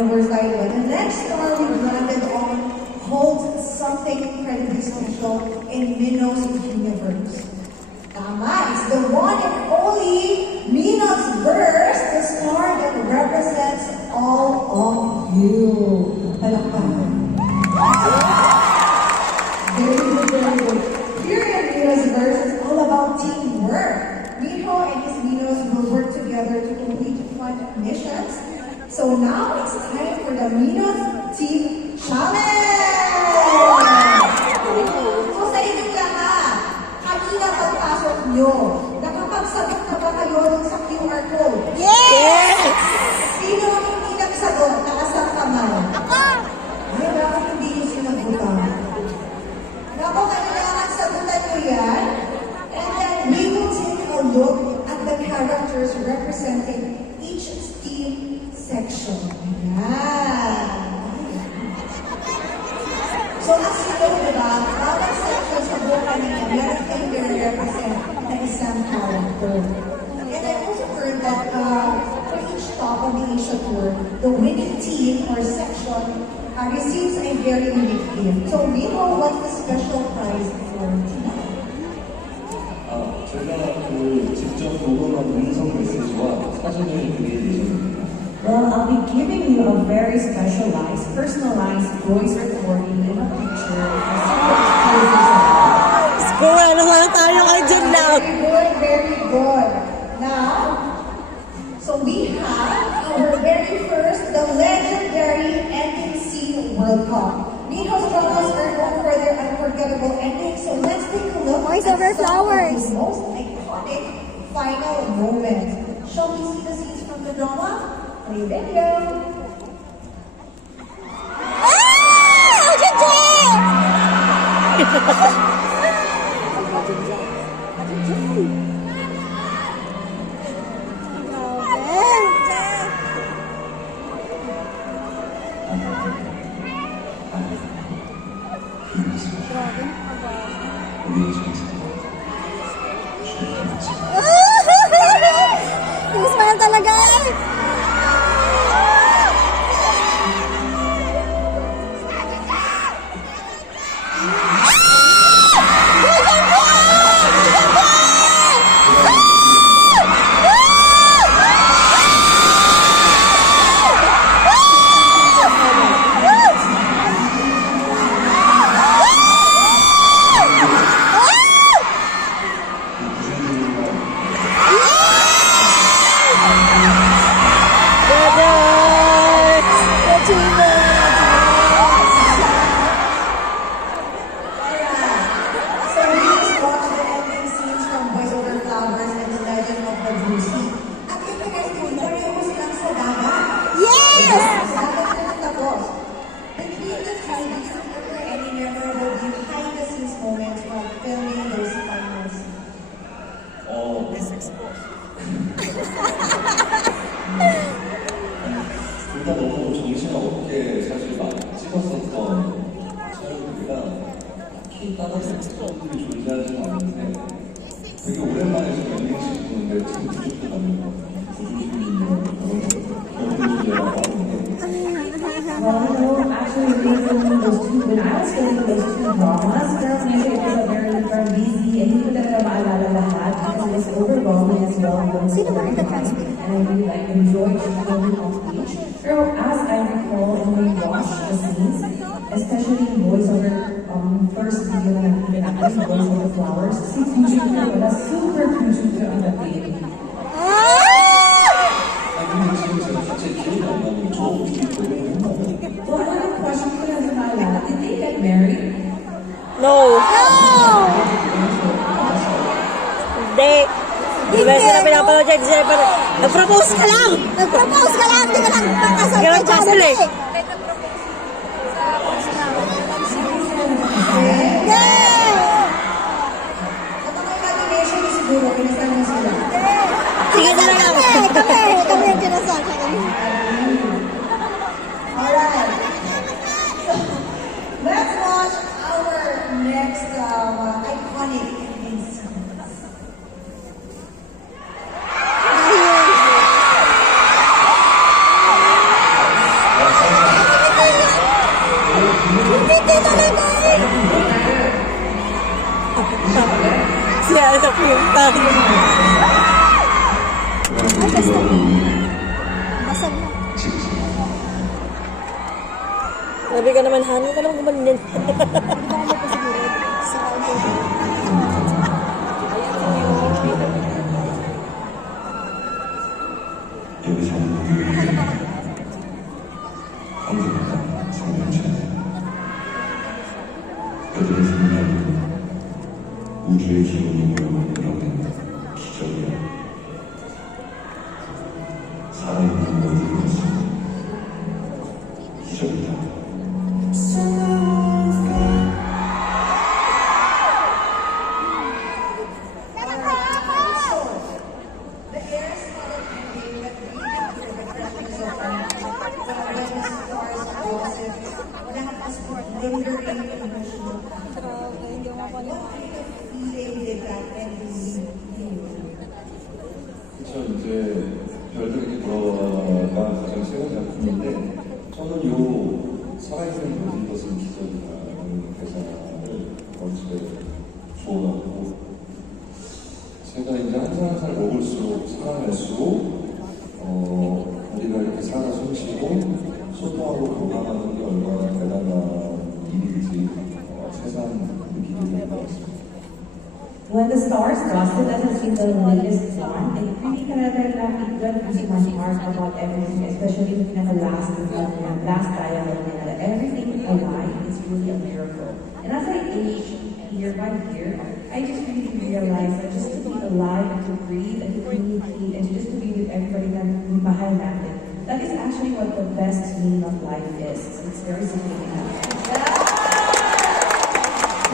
universe tayo. The next star we landed on holds something incredibly special in Minos universe. Tama, it's the one and only Minos verse, the star that represents all of you. Palakpakan. Very good, very good. Here in Minos verse, it's all about teamwork. Minho and his Minos will work together to complete fun missions. So now it's time for the Minos Team Challenge! So sa inyong lahat, kanina pagpasok nyo, nakapagsagot na ba kayo dun sa QR code? Yes! Sino ang hindi nagsagot? Nakasang kamay. Ako! Ay, bakit hindi nyo sinagutan? Naku, kailangan sagutan nyo yan. And then we will take a look at the characters representing each team section. Ayan. So as you know, diba, bawat section sa buka nila, meron kayong represent na isang character. And I also heard that for each stop on the Asia Tour, the winning team or section receives a very unique gift. So we know what's the special prize for tonight. 제가 직접 녹음한 음성 메시지와 사진을 드릴 예정입니다. Well, I'll be giving you a very specialized, personalized voice recording and a picture. School, ano wala tayo kay Jun now? Very good, very good. Now, so we have our very first, the legendary NBC World Cup. Minos dramas are known for their unforgettable endings, so let's take a look Voice at over some flowers. of the most iconic final moments. Shall we see the scenes from the drama? Play video. Ah! Smile talaga eh! So we just watched the ending scenes from Voice Over Flowers and The Legend of the Blue Sea. At interesting, pareho silang sa dagat. Yes! Sa dagat na natapos. Between the two, do you remember any memorable behind-the-scenes moments while filming those final scenes? 둘 다 너무 정신없게 사실 많이 찍었었던 촬영들이라 딱히 따라서 스타일들이 존재하지는 않는데 되게 오랜만에 지금 엔딩식 보는데 지금 부족도 나면 부족이 그런 존재라고 하는데 Well, no, actually, we filmed those two. When I was filming those two dramas, Girls Music was a very busy, and hindi ko talaga maalala lahat because it was overwhelming as well. Sino ba nagka-translate? And I really enjoyed filming on stage. Pero as I recall, when we watched the scenes, especially in voiceover, first video na pinakita sa Voice Over Flowers, si Fujica wala super Fujica ang dating. 근데 지금 제가 갑자기 기억이 안 나고 저 어떻게 결혼했나요? Well, another question ko lang sa maalala, did they get married? No! Hindi. Di ba sila pinapanood dyan? Nag-propose ka lang! Nag-propose ka lang! Hindi ka lang pakasal kay Johnny eh! Kapag may imagination siguro, pinasal mo sila. Sige na lang! Kami ang kinasal sa kanya. Alright. So, let's watch our next iconic ending sequence. pa. Basag na. Sabi ka naman, Hano ka naman gumanin. Dami pa siguro. Sa 여기 사는 분들이 언제나 성공처럼 그들의 생각은 우주의 기운이 모여만들어낸 기적이야. 살아있는 모든 것은 기적이다. The air started moving, but we after the freshness of our when the stars gossip, lahat is lingering emotional. grabe, hindi mo What mapaniwala. kind of feeling did that ending leave you? 그쵸, 이제 별들에게 돌아와가 가장 최근 작품인데 저는 요 살아있는 모든 것은 기적이라는 대사를 어제 주워갖고 제가 이제 한 살 한 살 먹을수록 살아날수록 우리가 이렇게 살아 숨쉬고 소통하고 건강하는 게 얼마나 대단한 일인지 세상 느끼게 된 것 같습니다. When the stars gossip, that has been the latest one. And it really it went into my heart about everything, especially the last dialogue, that everything alive is really a miracle. And as I age year by year, I just really realized that just to be alive and to breathe and to communicate and just to be with everybody that mahal natin, that is actually what the best meaning of life is. So it's very significant.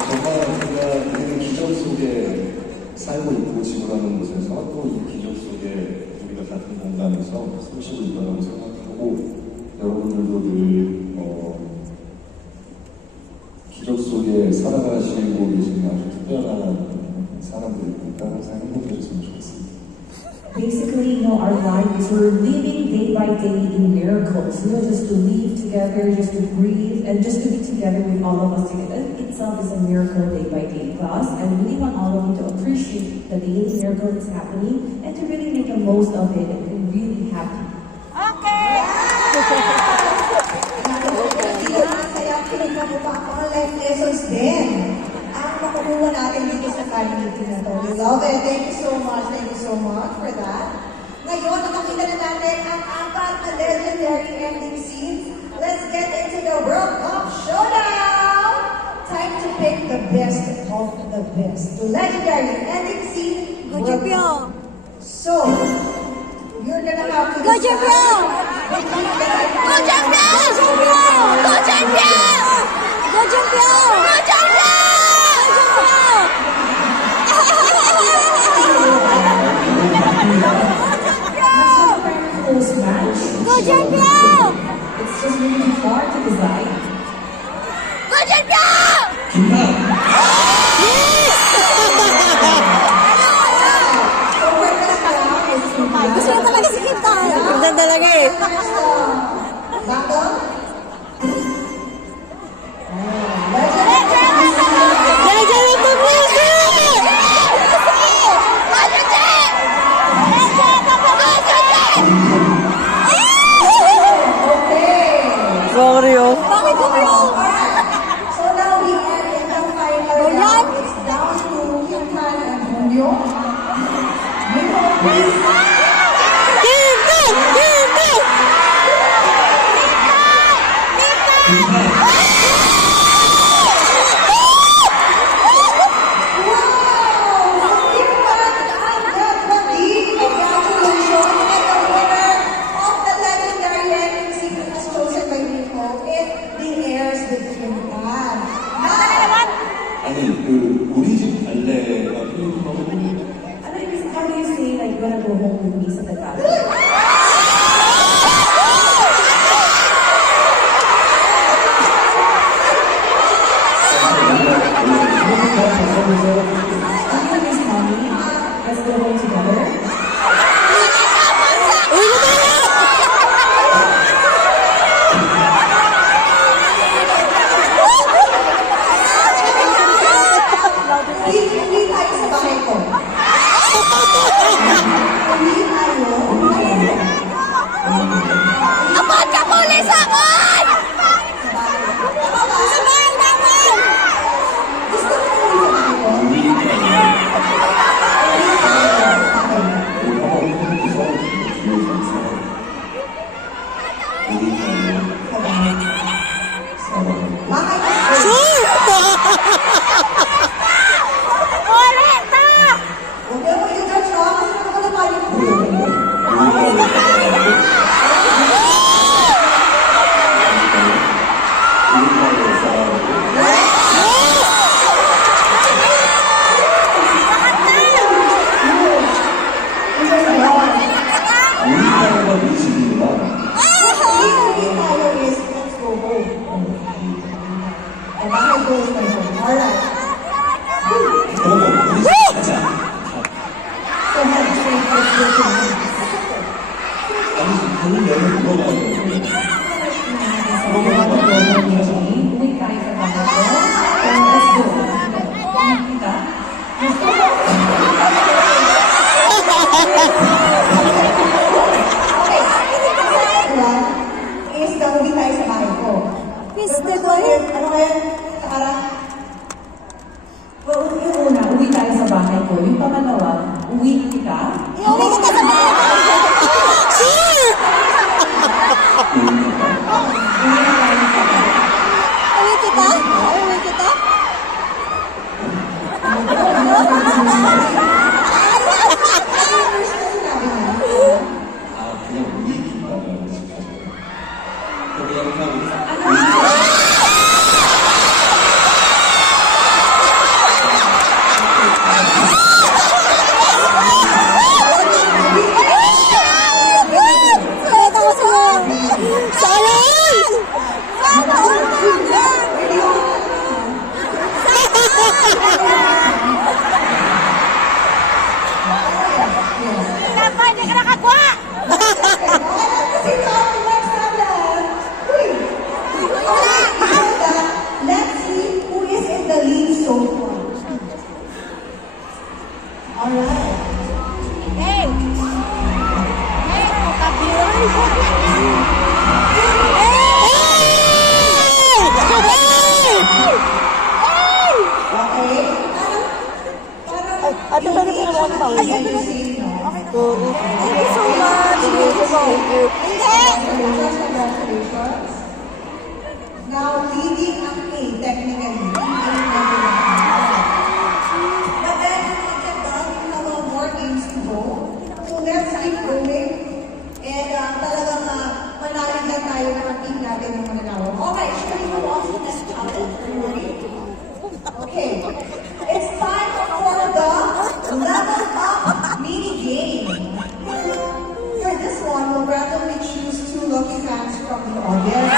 정말 우리가 우리는 기적 속에 살고 있고 지구라는 곳에서 또 이 기적 속에 우리가 같은 공간에서 숨쉬고 있다고 생각하고 여러분들도 늘 기적 속에 살아가시고 계시는 아주 특별한 사람들이니까 항상 행복해졌으면 좋겠습니다. Basically, our lives, we're living day by day in miracles. Just to live together, just to breathe, and just to be together with all of us together. Itself is a miracle day by day. Plus, I really want all of you to appreciate the daily miracle that's happening and to really make the most of it and be really happy. Kaya pinagkakuha ko ang life lessons din. Ang makukuha natin dito sa community na to. We love it. Thank you so much. Thank you so much for that. Ngayon, nakakita na natin ang apat na legendary ending scenes. Let's get into the World Cup Showdown! Time to pick the best of the best. The legendary ending scene. Go World Jepyo! Cup. So, you're gonna have to Go Jepyo! Go Jepyo! Go Jepyo! Go Jepyo! Go Jepyo! Close match. Go Jepyo! It's just really hard to decide. Go Jepyo! Gusto mo talaga si Kim Tae. Ganda talaga eh. Battle? Legend of the Music! Sorry oh. Bakit gumulong? So now we are in the final round. It's down to Kintan and Julio. Julio, please. Kintan! Kintan! Wow! Kintan and Gagwati. Congratulations. And the winner of the legendary ending scene as chosen by Nico is The Heirs with Kintan. 아니 우리 집 발레가 필리핀어로 뭐예요? How do you say, like, gonna go home with me sa Tagalog? After this mommy, let's go home together. Hindi tayo sa bahay ko. 아니, 돈을 내면 물어봐야 돼. Uwi tayo sa bahay ko. So, let's go. Kita. Is the uwi tayo sa bahay ko. Miss, The first one is, ano kaya? Sa harap? Well, yung una, uwi tayo sa bahay ko. Yung pangalawa, uwi kita. Iuwi kita sa bahay. Sure! Uwi kita? Uwi kita? 아, 그냥 우리 김밥이라고 싶어서. 그냥 Salita ko sa'yo. Sayang! Dapat hindi ka nakagawa! Kasi ito ang next natin. Uy! Let's see who is in the lead so far. Alright. Hey! Hey, kabiyon! Okay. Ate, pwede pa naman pa. Ay, you see, no? Thank you so much! Thank you! Hindi! Congratulations. Now, leading ang A, technically. But then, when we get done, we have more games to go. So, let's keep going. And talagang manalig na tayo ng team natin ng Mananawa. Okay, should we move on to the next challenge? Are you ready? Okay. It's time for the level up mini game. For this one, we'll randomly choose 2 lucky fans from the audience.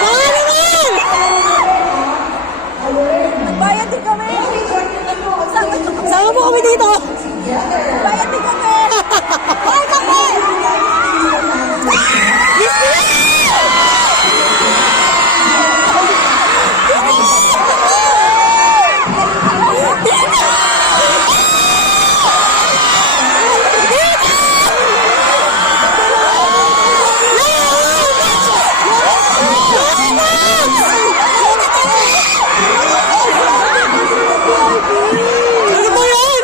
Mga naman! Bayad din kami! Sama mo kami dito! Bayad din kami! Bayad kami! Ano ba yan?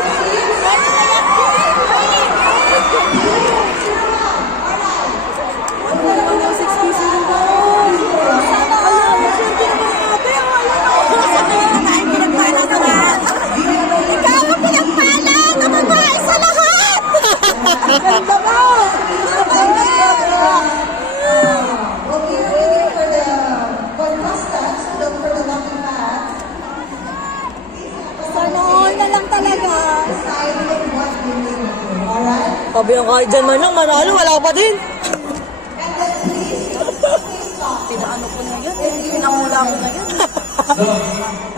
Ikaw ang pinagpala na babae sa lahat! Ganda mo! Well, we are waiting for the contestants, for the lucky fans. Sana all na lang talaga. Decide if what they will do. Alright? Sabi ng kahit dyan man lang, manalo, wala pa din. And then please stop. Ano ko na yun? Pinakula ko na yun. Stop!